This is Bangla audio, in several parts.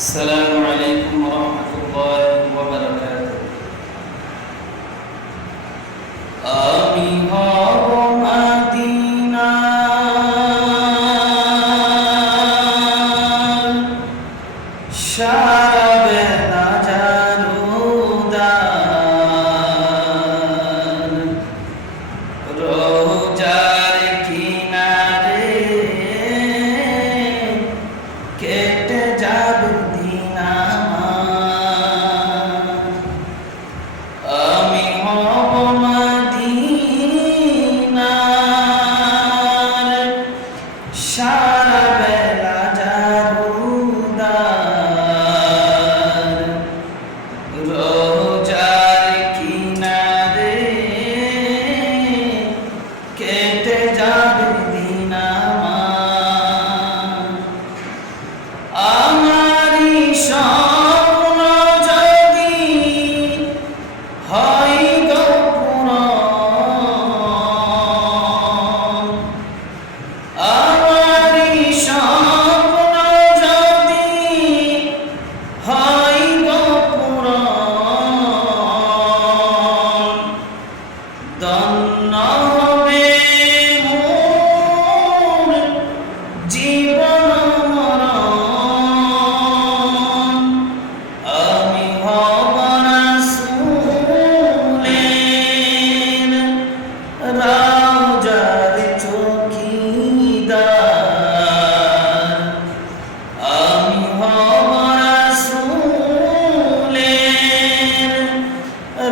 السلام عليكم ورحمة الله وبركاته আমি হব মদিনার সারা বেলা জারুদার রোজার কিনারে কেটে যাবে দিন আমার। আমি হব মদিনার সারা বেলা জারুদার রোজার কিনারে কেটে যাবে দিন আমার। আমারি স্বপ্ন যদি হয় গো পূরণ, আমারি স্বপ্ন যদি হয় গো পূরণ, ধন্য হবে মোর জীবন মরণ। আমি হব রাসূলের রওজার চৌকিদার। আমি হব রাসূলের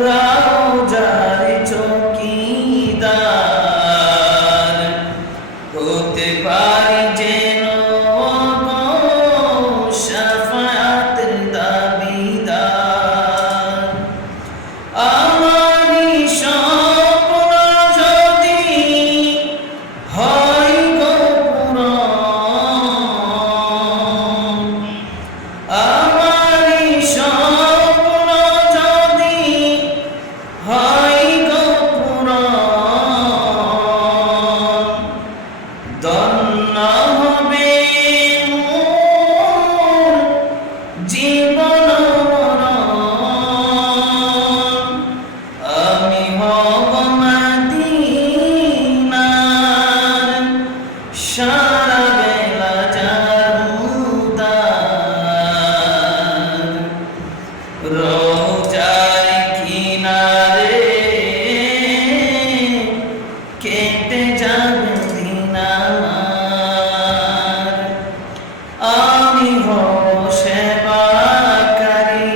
রওজার চৌকিদার। হতে পারি যেন শাফায়াতের দাবিদার। আমারি স্বপ্ন যদি হয় গো পূরণ, আমারি স্বপ্ন যদি হয় গো পূরণ, ধন্য হবে মোর জীবন মরণ। আমি হব মদিনার সারা বেলা জারুদার রওজার কিনারে কেটে যাবে দিন আমার। আমি হব সেবাকারী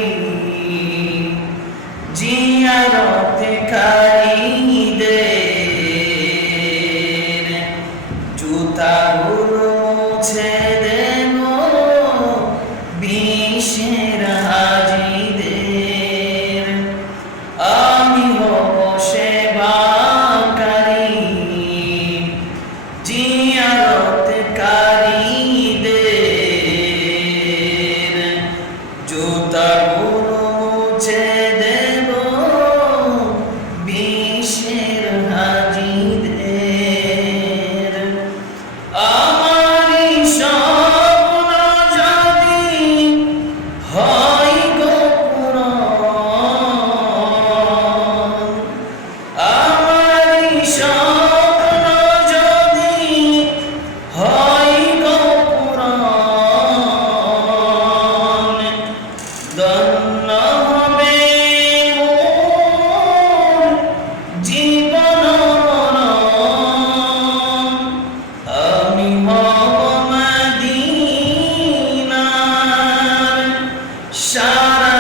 জিয়ারতকারীদের, জুতাগুলো মুছে দেব বিশের হাজিদের। আমি হব সেবাকারী জিয়ারতকারীদের, জুতাগুলো মুছে দেব বিশের হাজিদের। আমারি স্বপ্ন যদি হয় গো পূরণ, আমারি স্বপ্ন যদি হয় গো পূরণ, ধন্য হবে মোর জীবন মরণ। আমি হব মদিনার সারা